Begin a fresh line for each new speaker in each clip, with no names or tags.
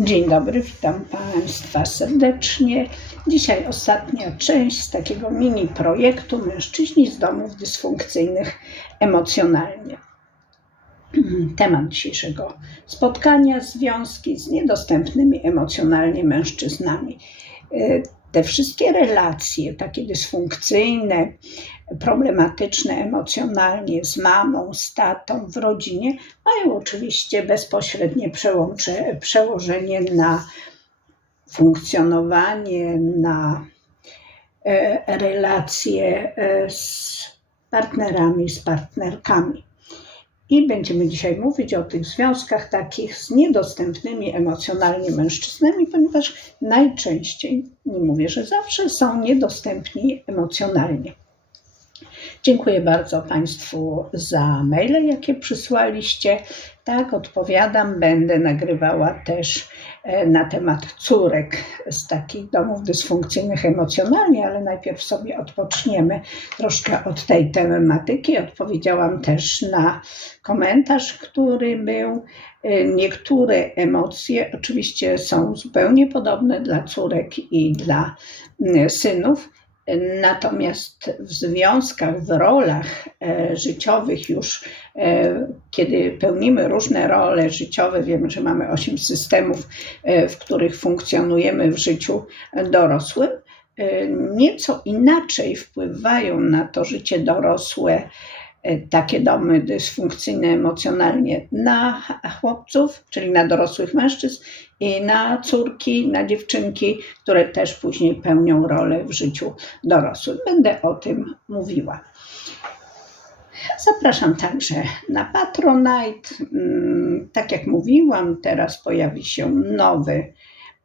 Dzień dobry, witam Państwa serdecznie. Dzisiaj ostatnia część z takiego mini projektu Mężczyźni z domów dysfunkcyjnych emocjonalnie. Temat dzisiejszego spotkania związki z niedostępnymi emocjonalnie mężczyznami. Te wszystkie relacje, takie dysfunkcyjne, problematyczne emocjonalnie z mamą, z tatą w rodzinie, mają oczywiście bezpośrednie przełożenie na funkcjonowanie, na e, relacje e, z partnerami, z partnerkami. I będziemy dzisiaj mówić o tych związkach takich z niedostępnymi emocjonalnie mężczyznami, ponieważ najczęściej, nie mówię, że zawsze, są niedostępni emocjonalnie. Dziękuję bardzo Państwu za maile, jakie przysłaliście. Tak, odpowiadam. Będę nagrywała też na temat córek z takich domów dysfunkcyjnych emocjonalnie, ale najpierw sobie odpoczniemy troszkę od tej tematyki. Odpowiedziałam też na komentarz, który był. E, niektóre emocje oczywiście są zupełnie podobne dla córek i dla synów Natomiast w związkach, w rolach e, życiowych już, e, kiedy pełnimy różne role życiowe, wiemy, że mamy osiem systemów, e, w których funkcjonujemy w życiu dorosłym, nieco inaczej wpływają na to życie dorosłe takie domy dysfunkcyjne emocjonalnie na chłopców, czyli na dorosłych mężczyzn, i na córki, na dziewczynki, które też później pełnią rolę w życiu dorosłym. Będę o tym mówiła. Zapraszam także na Patronite. Mm, tak jak mówiłam, teraz pojawi się nowy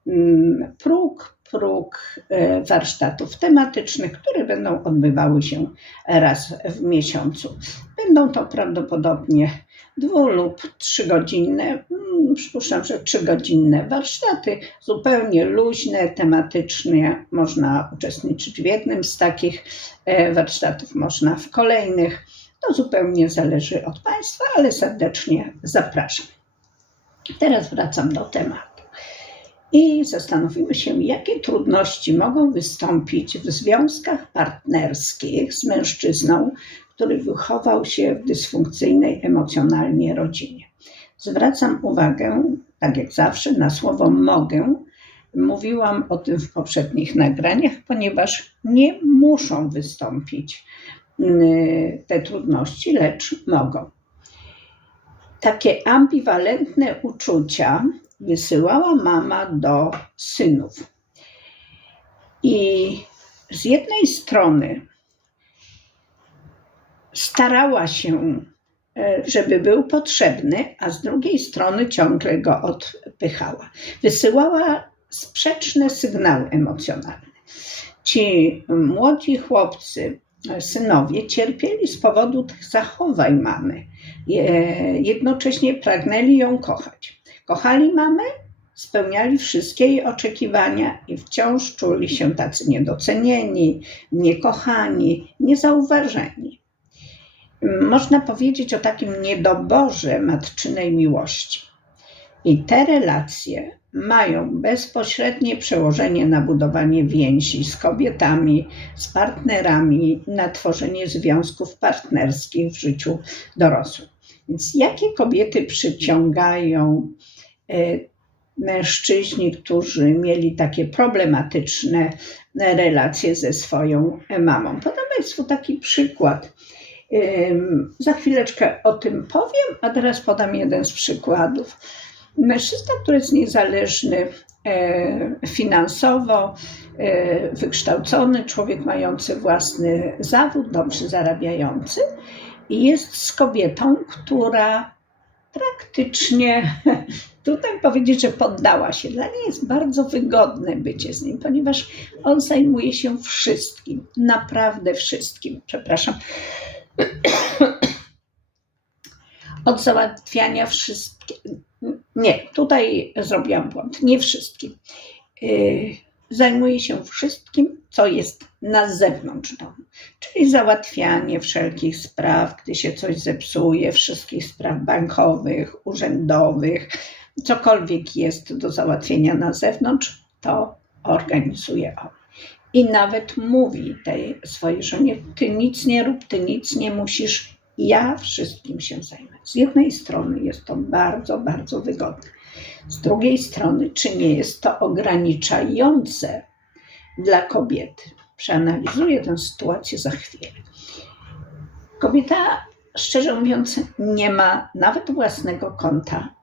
mm, próg próg e, warsztatów tematycznych, które będą odbywały się raz w miesiącu. Będą to prawdopodobnie dwu lub trzygodzinne, mm, przypuszczam, że trzygodzinne warsztaty, zupełnie luźne, tematycznie. Można uczestniczyć w jednym z takich e, warsztatów, można w kolejnych. To zupełnie zależy od Państwa, ale serdecznie zapraszam. Teraz wracam do tematu i zastanowimy się, jakie trudności mogą wystąpić w związkach partnerskich z mężczyzną, który wychował się w dysfunkcyjnej emocjonalnie rodzinie. Zwracam uwagę, tak jak zawsze, na słowo mogę. Mówiłam o tym w poprzednich nagraniach, ponieważ nie muszą wystąpić y, te trudności, lecz mogą. Takie ambiwalentne uczucia wysyłała mama do synów. I z jednej strony starała się, e, żeby był potrzebny, a z drugiej strony ciągle go odpychała. Wysyłała sprzeczne sygnały emocjonalne. Ci młodzi chłopcy, synowie cierpieli z powodu tych zachowań mamy. Jednocześnie pragnęli ją kochać. Kochali mamę, spełniali wszystkie jej oczekiwania i wciąż czuli się tacy niedocenieni, niekochani, niezauważeni. Można powiedzieć o takim niedoborze matczynej miłości. I te relacje mają bezpośrednie przełożenie na budowanie więzi z kobietami, z partnerami, na tworzenie związków partnerskich w życiu dorosłym. Więc jakie kobiety przyciągają mężczyźni, którzy mieli takie problematyczne relacje ze swoją mamą. Podam Państwu taki przykład. Za chwileczkę o tym powiem, a teraz podam jeden z przykładów. Mężczyzna, który jest niezależny e, finansowo, e, wykształcony, człowiek mający własny zawód, dobrze zarabiający, jest z kobietą, która praktycznie tutaj powiedzieć, że poddała się. Dla niej jest bardzo wygodne bycie z nim, ponieważ on zajmuje się wszystkim, naprawdę wszystkim. Przepraszam. Od załatwiania wszystkim. Nie, tutaj zrobiłam błąd. Nie wszystkim. Y, zajmuje się wszystkim, co jest na zewnątrz domu, czyli załatwianie wszelkich spraw, gdy się coś zepsuje, wszystkich spraw bankowych, urzędowych, cokolwiek jest do załatwienia na zewnątrz, to organizuje on. I nawet mówi tej swojej żonie: Ty nic nie rób, ty nic nie musisz, ja wszystkim się zajmę. Z jednej strony jest to bardzo, bardzo wygodne. Z drugiej strony, czy nie jest to ograniczające dla kobiety? Przeanalizuję tę sytuację za chwilę. Kobieta, szczerze mówiąc, nie ma nawet własnego konta.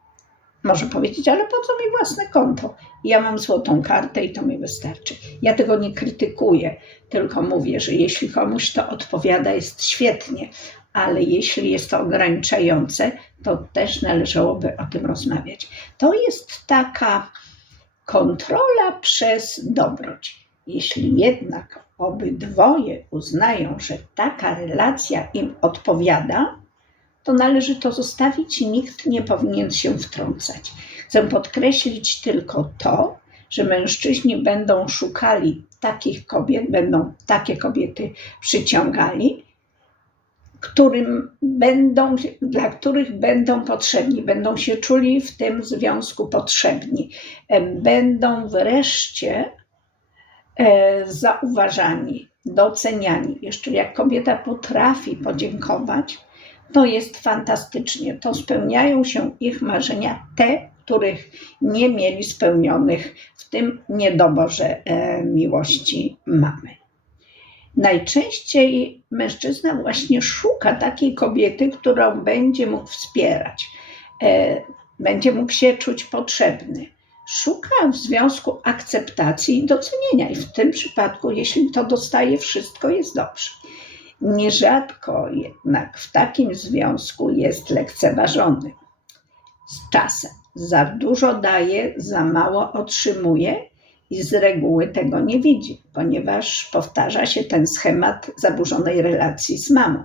Może powiedzieć, ale po co mi własne konto? Ja mam złotą kartę i to mi wystarczy. Ja tego nie krytykuję, tylko mówię, że jeśli komuś to odpowiada, jest świetnie, ale jeśli jest to ograniczające, to też należałoby o tym rozmawiać. To jest taka kontrola przez dobroć. Jeśli jednak obydwoje uznają, że taka relacja im odpowiada, to należy to zostawić i nikt nie powinien się wtrącać. Chcę podkreślić tylko to, że mężczyźni będą szukali takich kobiet, będą takie kobiety przyciągali, którym będą, dla których będą potrzebni, będą się czuli w tym związku potrzebni, będą wreszcie zauważani, doceniani. Jeszcze jak kobieta potrafi podziękować, to jest fantastycznie. To spełniają się ich marzenia, te, których nie mieli spełnionych w tym niedoborze e, miłości mamy. Najczęściej mężczyzna właśnie szuka takiej kobiety, którą będzie mógł wspierać, e, będzie mógł się czuć potrzebny. Szuka w związku akceptacji i docenienia, i w tym przypadku, jeśli to dostaje wszystko, jest dobrze. Nierzadko jednak w takim związku jest lekceważony. Z czasem za dużo daje, za mało otrzymuje i z reguły tego nie widzi, ponieważ powtarza się ten schemat zaburzonej relacji z mamą.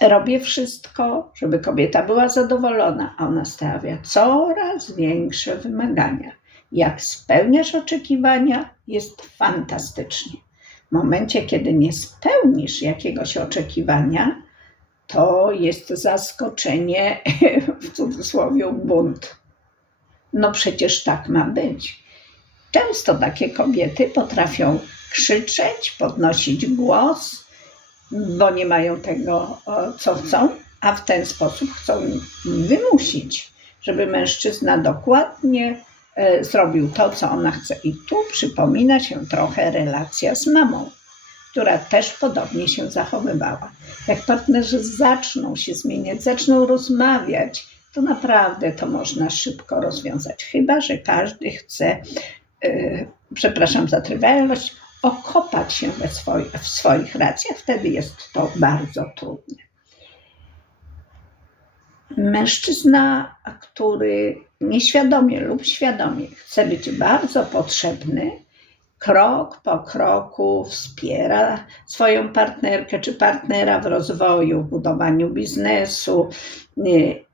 Robię wszystko, żeby kobieta była zadowolona, a ona stawia coraz większe wymagania. Jak spełniasz oczekiwania, jest fantastycznie. W momencie, kiedy nie spełnisz jakiegoś oczekiwania, to jest zaskoczenie, w cudzysłowie, bunt. No przecież tak ma być. Często takie kobiety potrafią krzyczeć, podnosić głos, bo nie mają tego, co chcą, a w ten sposób chcą wymusić, żeby mężczyzna dokładnie e, zrobił to, co ona chce. I tu przypomina się trochę relacja z mamą, która też podobnie się zachowywała. Jak partnerzy zaczną się zmieniać, zaczną rozmawiać, to naprawdę to można szybko rozwiązać. Chyba, że każdy chce Y, przepraszam za trywialność, okopać się we swoi, w swoich racjach, wtedy jest to bardzo trudne. Mężczyzna, który nieświadomie lub świadomie chce być bardzo potrzebny, krok po kroku wspiera swoją partnerkę czy partnera w rozwoju, w budowaniu biznesu, y,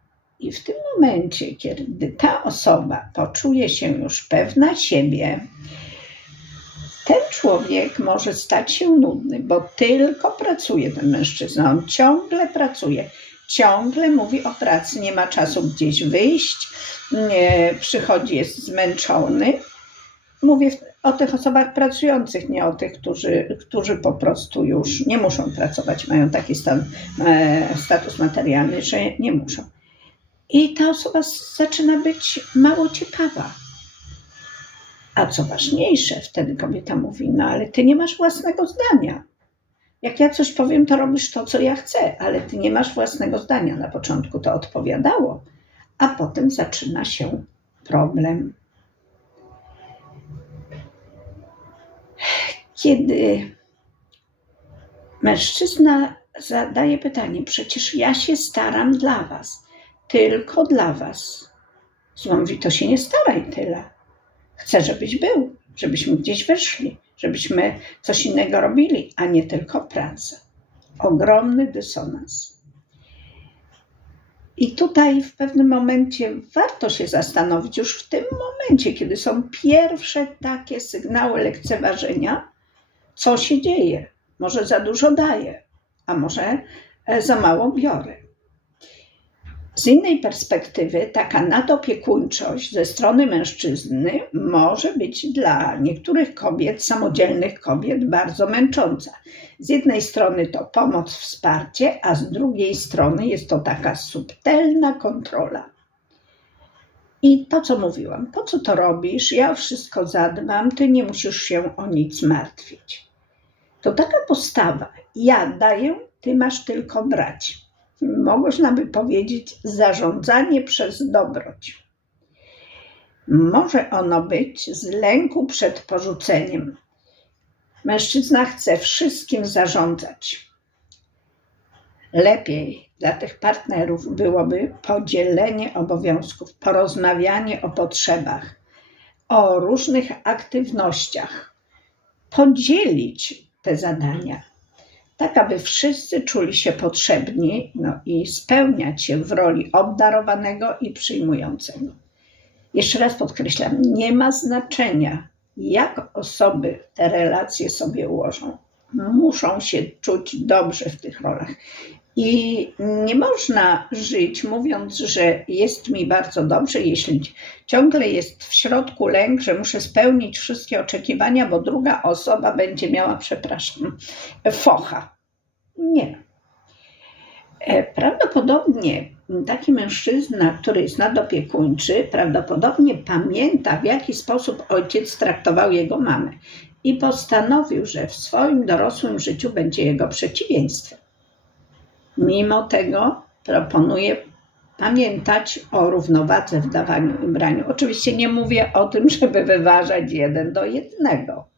i w tym momencie, kiedy ta osoba poczuje się już pewna siebie, ten człowiek może stać się nudny, bo tylko pracuje ten mężczyzna. On ciągle pracuje, ciągle mówi o pracy, nie ma czasu gdzieś wyjść, nie, przychodzi, jest zmęczony. Mówię o tych osobach pracujących, nie o tych, którzy, którzy po prostu już nie muszą pracować, mają taki stan, e, status materialny, że nie muszą. I ta osoba zaczyna być mało ciekawa. A co ważniejsze, wtedy kobieta mówi: No, ale ty nie masz własnego zdania. Jak ja coś powiem, to robisz to, co ja chcę, ale ty nie masz własnego zdania. Na początku to odpowiadało, a potem zaczyna się problem. Kiedy mężczyzna zadaje pytanie: Przecież ja się staram dla was tylko dla was. Zła mówi, to się nie staraj tyle. Chcę, żebyś był, żebyśmy gdzieś wyszli, żebyśmy coś innego robili, a nie tylko pracę. Ogromny dysonans. I tutaj w pewnym momencie warto się zastanowić, już w tym momencie, kiedy są pierwsze takie sygnały lekceważenia, co się dzieje. Może za dużo daję, a może e, za mało biorę. Z innej perspektywy, taka nadopiekuńczość ze strony mężczyzny może być dla niektórych kobiet, samodzielnych kobiet, bardzo męcząca. Z jednej strony to pomoc, wsparcie, a z drugiej strony jest to taka subtelna kontrola. I to, co mówiłam, po co to robisz? Ja o wszystko zadbam, ty nie musisz się o nic martwić. To taka postawa. Ja daję, ty masz tylko brać. Można by powiedzieć zarządzanie przez dobroć. Może ono być z lęku przed porzuceniem. Mężczyzna chce wszystkim zarządzać. Lepiej dla tych partnerów byłoby podzielenie obowiązków, porozmawianie o potrzebach, o różnych aktywnościach, podzielić te zadania, tak aby wszyscy czuli się potrzebni no i spełniać się w roli obdarowanego i przyjmującego. Jeszcze raz podkreślam, nie ma znaczenia, jak osoby te relacje sobie ułożą. Muszą się czuć dobrze w tych rolach. I nie można żyć mówiąc, że jest mi bardzo dobrze, jeśli ciągle jest w środku lęk, że muszę spełnić wszystkie oczekiwania, bo druga osoba będzie miała, przepraszam, focha. Nie. E, prawdopodobnie taki mężczyzna, który jest nadopiekuńczy, prawdopodobnie pamięta, w jaki sposób ojciec traktował jego mamę i postanowił, że w swoim dorosłym życiu będzie jego przeciwieństwem. Mimo tego proponuje pamiętać o równowadze w dawaniu i braniu. Oczywiście nie mówię o tym, żeby wyważać jeden do jednego,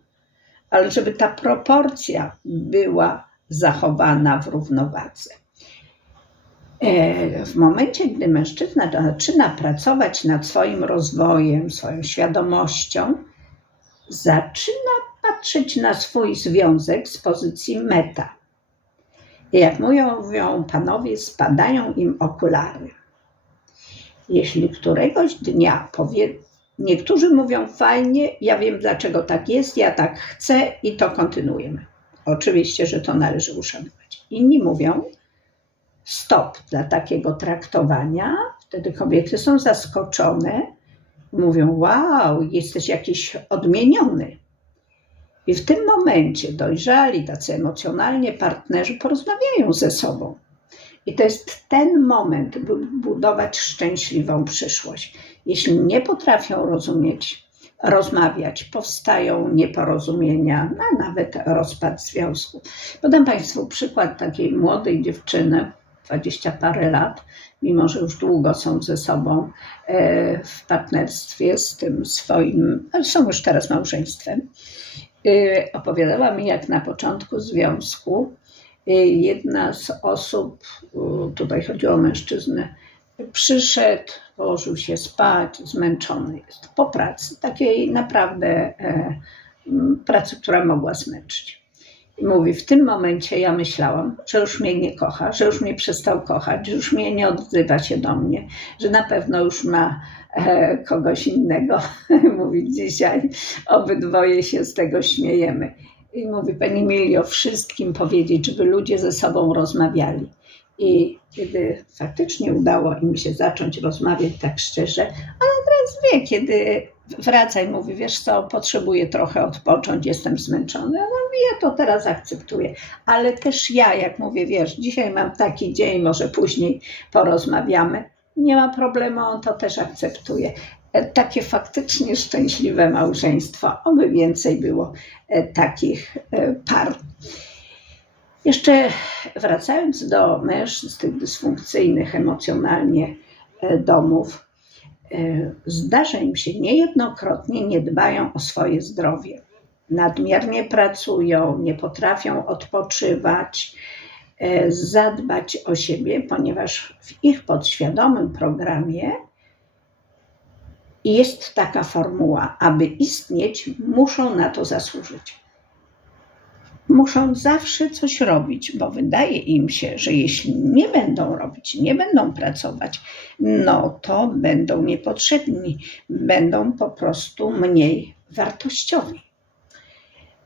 ale żeby ta proporcja była zachowana w równowadze. E, w momencie, gdy mężczyzna zaczyna pracować nad swoim rozwojem, swoją świadomością, zaczyna patrzeć na swój związek z pozycji meta. Jak mówią panowie, spadają im okulary. Jeśli któregoś dnia powie, niektórzy mówią fajnie, ja wiem dlaczego tak jest, ja tak chcę i to kontynuujemy. Oczywiście, że to należy uszanować. Inni mówią, stop dla takiego traktowania. Wtedy kobiety są zaskoczone, mówią: Wow, jesteś jakiś odmieniony. I w tym momencie dojrzali, tacy emocjonalnie partnerzy porozmawiają ze sobą. I to jest ten moment, by budować szczęśliwą przyszłość. Jeśli nie potrafią rozumieć, rozmawiać, powstają nieporozumienia, a nawet rozpad związku. Podam Państwu przykład takiej młodej dziewczyny, dwadzieścia parę lat, mimo że już długo są ze sobą e, w partnerstwie z tym swoim, ale są już teraz małżeństwem. E, opowiadała mi, jak na początku związku e, jedna z osób, tutaj chodziło o mężczyznę, przyszedł, położył się spać, zmęczony jest po pracy, takiej naprawdę pracy, która mogła zmęczyć. I mówi, w tym momencie ja myślałam, że już mnie nie kocha, że już mnie przestał kochać, że już mnie nie odzywa się do mnie, że na pewno już ma e, kogoś innego. mówi, dzisiaj obydwoje się z tego śmiejemy. I mówi, Pani Milio, wszystkim powiedzieć, żeby ludzie ze sobą rozmawiali. I kiedy faktycznie udało im się zacząć rozmawiać tak szczerze, ale teraz wie, kiedy wraca i mówi, wiesz co, potrzebuję trochę odpocząć, jestem zmęczony. Ja mówi, ja to teraz akceptuję. Ale też ja, jak mówię, wiesz, dzisiaj mam taki dzień, może później porozmawiamy. Nie ma problemu, on to też akceptuje. E, takie faktycznie szczęśliwe małżeństwo, oby więcej było e, takich e, par. Jeszcze wracając do mężczyzn, tych dysfunkcyjnych emocjonalnie domów, zdarza im się niejednokrotnie, nie dbają o swoje zdrowie. Nadmiernie pracują, nie potrafią odpoczywać, zadbać o siebie, ponieważ w ich podświadomym programie jest taka formuła, aby istnieć, muszą na to zasłużyć muszą zawsze coś robić, bo wydaje im się, że jeśli nie będą robić, nie będą pracować, no to będą niepotrzebni, będą po prostu mniej wartościowi.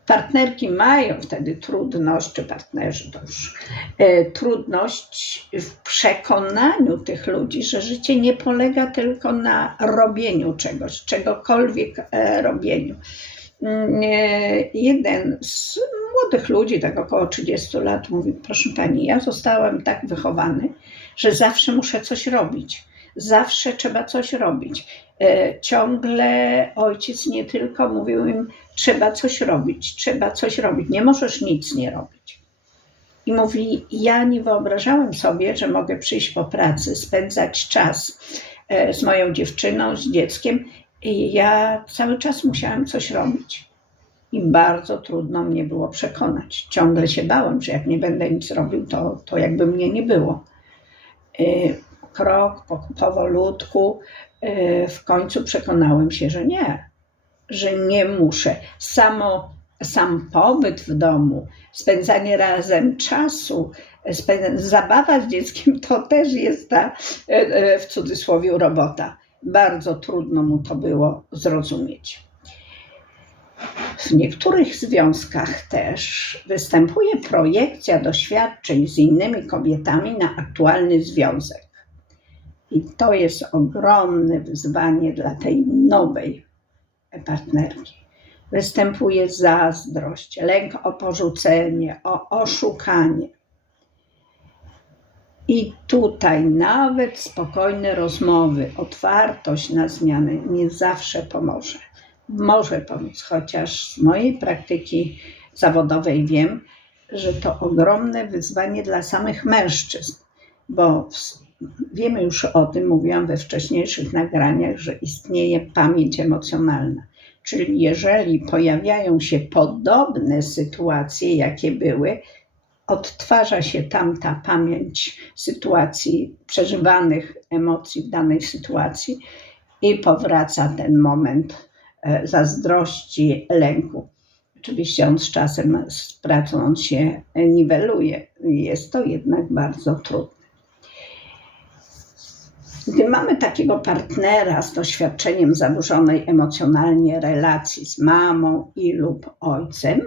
Partnerki mają wtedy trudność, czy partnerzy to już e, trudność w przekonaniu tych ludzi, że życie nie polega tylko na robieniu czegoś, czegokolwiek e, robieniu. Mm, e, jeden z młodych ludzi, tak około 30 lat, mówi: Proszę pani, ja zostałem tak wychowany, że zawsze muszę coś robić. Zawsze trzeba coś robić. E, ciągle ojciec nie tylko mówił im: Trzeba coś robić, trzeba coś robić, nie możesz nic nie robić. I mówi: Ja nie wyobrażałem sobie, że mogę przyjść po pracy, spędzać czas e, z moją dziewczyną, z dzieckiem. I ja cały czas musiałem coś robić. I bardzo trudno mnie było przekonać. Ciągle się bałem, że jak nie będę nic robił, to, to jakby mnie nie było. Krok po, powolutku, e, w końcu przekonałem się, że nie, że nie muszę. Samo, sam pobyt w domu, spędzanie razem czasu, zabawa z dzieckiem to też jest ta e, e, w cudzysłowie robota. Bardzo trudno mu to było zrozumieć. W niektórych związkach też występuje projekcja doświadczeń z innymi kobietami na aktualny związek. I to jest ogromne wyzwanie dla tej nowej partnerki. Występuje zazdrość, lęk o porzucenie, o oszukanie. I tutaj nawet spokojne rozmowy, otwartość na zmiany nie zawsze pomoże. Może pomóc, chociaż z mojej praktyki zawodowej wiem, że to ogromne wyzwanie dla samych mężczyzn, bo wiemy już o tym, mówiłam we wcześniejszych nagraniach, że istnieje pamięć emocjonalna. Czyli jeżeli pojawiają się podobne sytuacje, jakie były, odtwarza się tam ta pamięć sytuacji, przeżywanych emocji w danej sytuacji i powraca ten moment e, zazdrości, lęku. Oczywiście on z czasem, z pracą on się niweluje. Jest to jednak bardzo trudne. Gdy mamy takiego partnera z doświadczeniem zaburzonej emocjonalnie relacji z mamą i lub ojcem,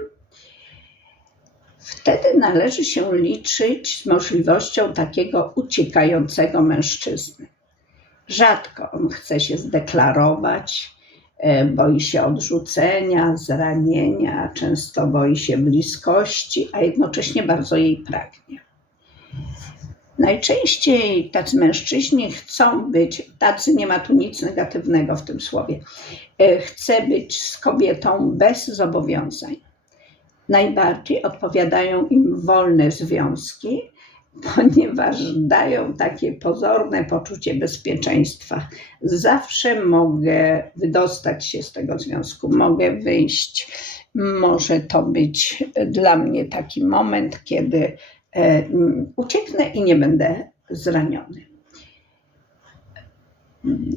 wtedy należy się liczyć z możliwością takiego uciekającego mężczyzny. Rzadko on chce się zdeklarować, e, boi się odrzucenia, zranienia, często boi się bliskości, a jednocześnie bardzo jej pragnie. Najczęściej tacy mężczyźni chcą być, tacy nie ma tu nic negatywnego w tym słowie, e, chce być z kobietą bez zobowiązań. Najbardziej odpowiadają im wolne związki, ponieważ dają takie pozorne poczucie bezpieczeństwa. Zawsze mogę wydostać się z tego związku, mogę wyjść. Może to być dla mnie taki moment, kiedy ucieknę i nie będę zraniony.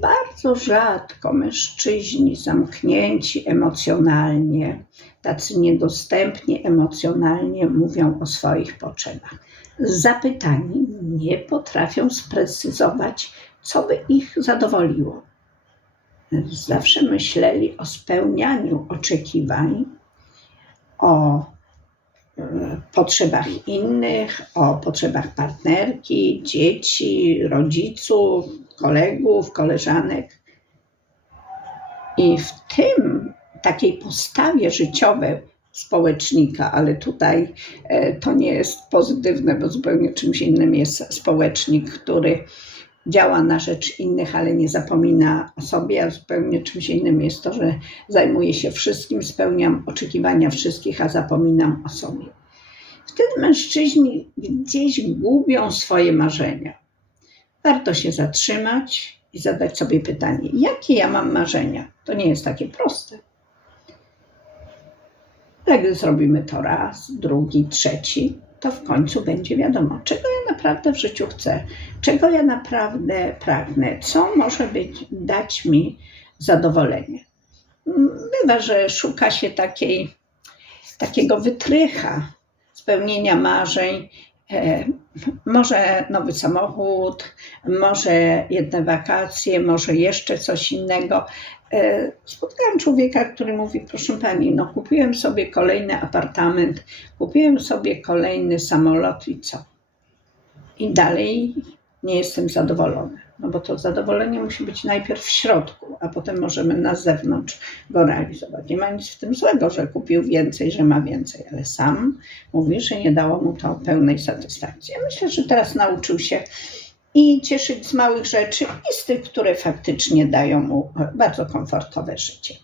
Bardzo rzadko mężczyźni zamknięci emocjonalnie, tacy niedostępni emocjonalnie mówią o swoich potrzebach. Zapytani nie potrafią sprecyzować, co by ich zadowoliło. Zawsze myśleli o spełnianiu oczekiwań, o potrzebach innych, o potrzebach partnerki, dzieci, rodziców, kolegów, koleżanek. I w tym takiej postawie życiowej społecznika, ale tutaj e, to nie jest pozytywne, bo zupełnie czymś innym jest społecznik, który działa na rzecz innych, ale nie zapomina o sobie, a zupełnie czymś innym jest to, że zajmuję się wszystkim, spełniam oczekiwania wszystkich, a zapominam o sobie. Wtedy mężczyźni gdzieś gubią swoje marzenia. Warto się zatrzymać i zadać sobie pytanie, jakie ja mam marzenia? To nie jest takie proste. Ale gdy zrobimy to raz, drugi, trzeci, to w końcu będzie wiadomo, czego ja naprawdę w życiu chcę, czego ja naprawdę pragnę, co może być, dać mi zadowolenie. Bywa, że szuka się takiej, takiego wytrycha, spełnienia marzeń, może nowy samochód, może jedne wakacje, może jeszcze coś innego. E, spotkałam człowieka, który mówi: Proszę pani, no kupiłem sobie kolejny apartament, kupiłem sobie kolejny samolot i co? i dalej nie jestem zadowolona. No bo to zadowolenie musi być najpierw w środku, a potem możemy na zewnątrz go realizować. Nie ma nic w tym złego, że kupił więcej, że ma więcej, ale sam mówi, że nie dało mu to pełnej satysfakcji. Ja myślę, że teraz nauczył się i cieszyć z małych rzeczy i z tych, które faktycznie dają mu bardzo komfortowe życie.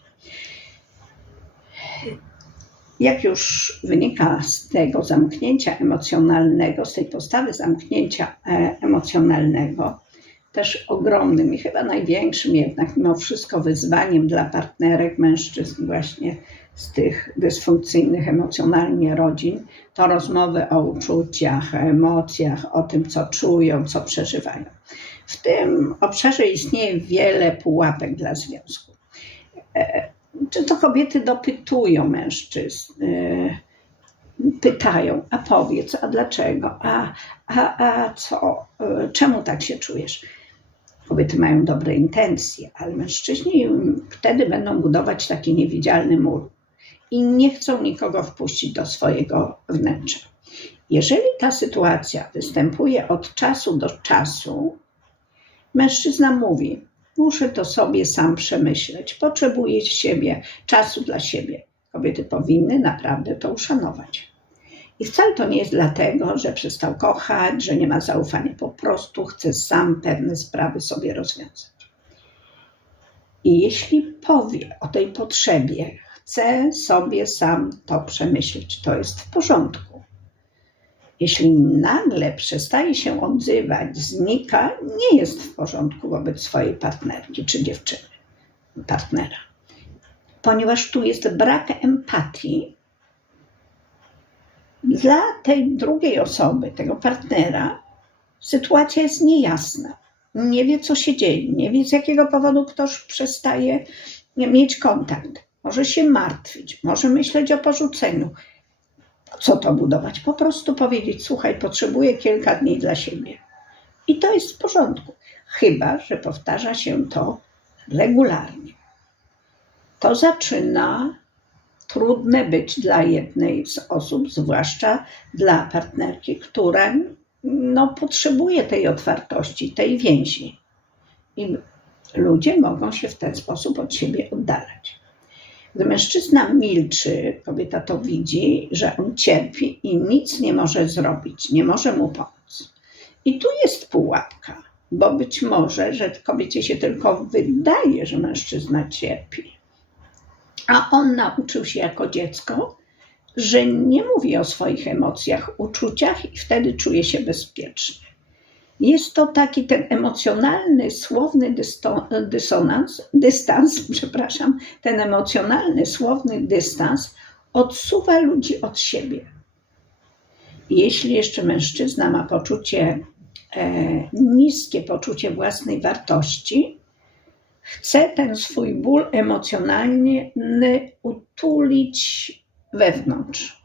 Jak już wynika z tego zamknięcia emocjonalnego, z tej postawy zamknięcia e, emocjonalnego, też ogromnym i chyba największym jednak mimo wszystko wyzwaniem dla partnerek, mężczyzn właśnie z tych dysfunkcyjnych emocjonalnie rodzin, to rozmowy o uczuciach, emocjach, o tym, co czują, co przeżywają. W tym obszarze istnieje wiele pułapek dla związku. E, czy to kobiety dopytują mężczyzn, e, pytają, a powiedz, a dlaczego, a, a, a co, e, czemu tak się czujesz? Kobiety mają dobre intencje, ale mężczyźni wtedy będą budować taki niewidzialny mur i nie chcą nikogo wpuścić do swojego wnętrza. Jeżeli ta sytuacja występuje od czasu do czasu, mężczyzna mówi: Muszę to sobie sam przemyśleć, potrzebuję siebie, czasu dla siebie. Kobiety powinny naprawdę to uszanować. I wcale to nie jest dlatego, że przestał kochać, że nie ma zaufania. Po prostu chce sam pewne sprawy sobie rozwiązać. I jeśli powie o tej potrzebie, chce sobie sam to przemyśleć, to jest w porządku. Jeśli nagle przestaje się odzywać, znika, nie jest w porządku wobec swojej partnerki czy dziewczyny, partnera. Ponieważ tu jest brak empatii, dla tej drugiej osoby, tego partnera, sytuacja jest niejasna. Nie wie, co się dzieje, nie wie, z jakiego powodu ktoś przestaje mieć kontakt. Może się martwić, może myśleć o porzuceniu. Co to budować? Po prostu powiedzieć: Słuchaj, potrzebuję kilka dni dla siebie. I to jest w porządku. Chyba, że powtarza się to regularnie. To zaczyna trudne być dla jednej z osób, zwłaszcza dla partnerki, która no, potrzebuje tej otwartości, tej więzi. I ludzie mogą się w ten sposób od siebie oddalać. Gdy mężczyzna milczy, kobieta to widzi, że on cierpi i nic nie może zrobić, nie może mu pomóc. I tu jest pułapka, bo być może, że kobiecie się tylko wydaje, że mężczyzna cierpi a on nauczył się jako dziecko, że nie mówi o swoich emocjach, uczuciach i wtedy czuje się bezpiecznie. Jest to taki ten emocjonalny, słowny dysonans, dystans, przepraszam, ten emocjonalny, słowny dystans odsuwa ludzi od siebie. Jeśli jeszcze mężczyzna ma poczucie, e, niskie poczucie własnej wartości, chce ten swój ból emocjonalny utulić wewnątrz.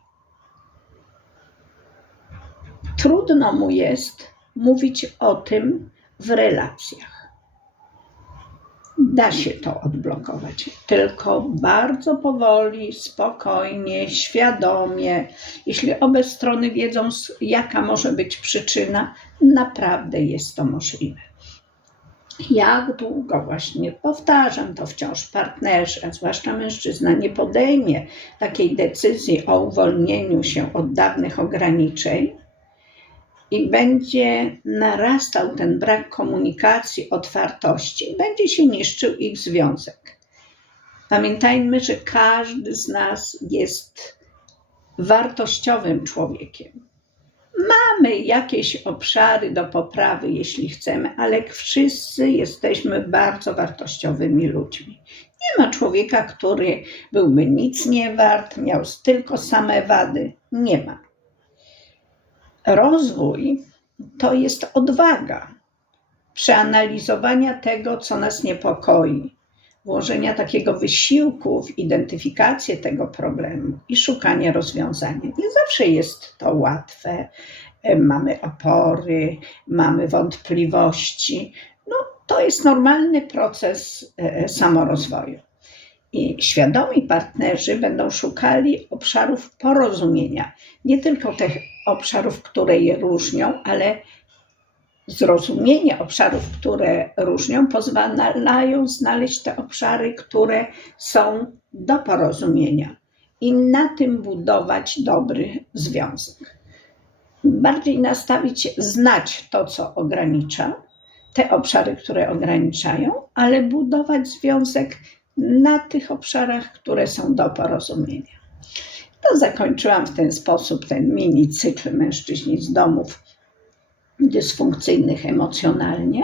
Trudno mu jest mówić o tym w relacjach. Da się to odblokować, tylko bardzo powoli, spokojnie, świadomie. Jeśli obie strony wiedzą, jaka może być przyczyna, naprawdę jest to możliwe jak długo właśnie powtarzam to wciąż partnerzy, a zwłaszcza mężczyzna, nie podejmie takiej decyzji o uwolnieniu się od dawnych ograniczeń i będzie narastał ten brak komunikacji, otwartości, będzie się niszczył ich związek. Pamiętajmy, że każdy z nas jest wartościowym człowiekiem Mamy jakieś obszary do poprawy, jeśli chcemy, ale wszyscy jesteśmy bardzo wartościowymi ludźmi. Nie ma człowieka, który byłby nic nie wart, miał tylko same wady. Nie ma. Rozwój to jest odwaga przeanalizowania tego, co nas niepokoi, włożenia takiego wysiłku w identyfikację tego problemu i szukania rozwiązania. Nie zawsze jest to łatwe. E, mamy opory, mamy wątpliwości. No, to jest normalny proces e, samorozwoju. I świadomi partnerzy będą szukali obszarów porozumienia, nie tylko tych obszarów, które je różnią, ale zrozumienie obszarów, które różnią, pozwalają znaleźć te obszary, które są do porozumienia i na tym budować dobry związek. Bardziej nastawić znać to, co ogranicza, te obszary, które ograniczają, ale budować związek na tych obszarach, które są do porozumienia. To zakończyłam w ten sposób ten mini cykl mężczyźni z domów dysfunkcyjnych emocjonalnie.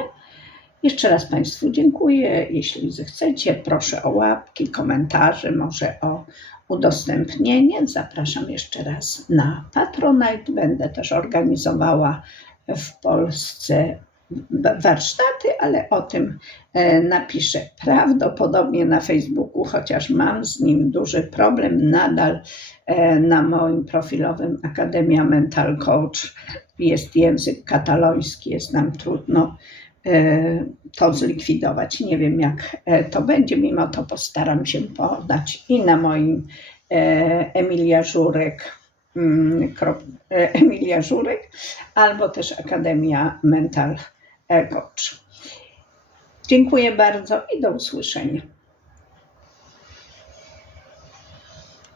Jeszcze raz Państwu dziękuję. Jeśli zechcecie, proszę o łapki, komentarze, może o udostępnienie. Zapraszam jeszcze raz na Patronite. Będę też organizowała w Polsce warsztaty, ale o tym e, napiszę prawdopodobnie na Facebooku, chociaż mam z nim duży problem. Nadal e, na moim profilowym Akademia Mental Coach jest język kataloński, jest nam trudno e, to zlikwidować. Nie wiem, jak to będzie, mimo to postaram się podać i na moim Emilia Żurek mm, Emilia Żurek, albo też Akademia Mental Coach. Dziękuję bardzo i do usłyszenia.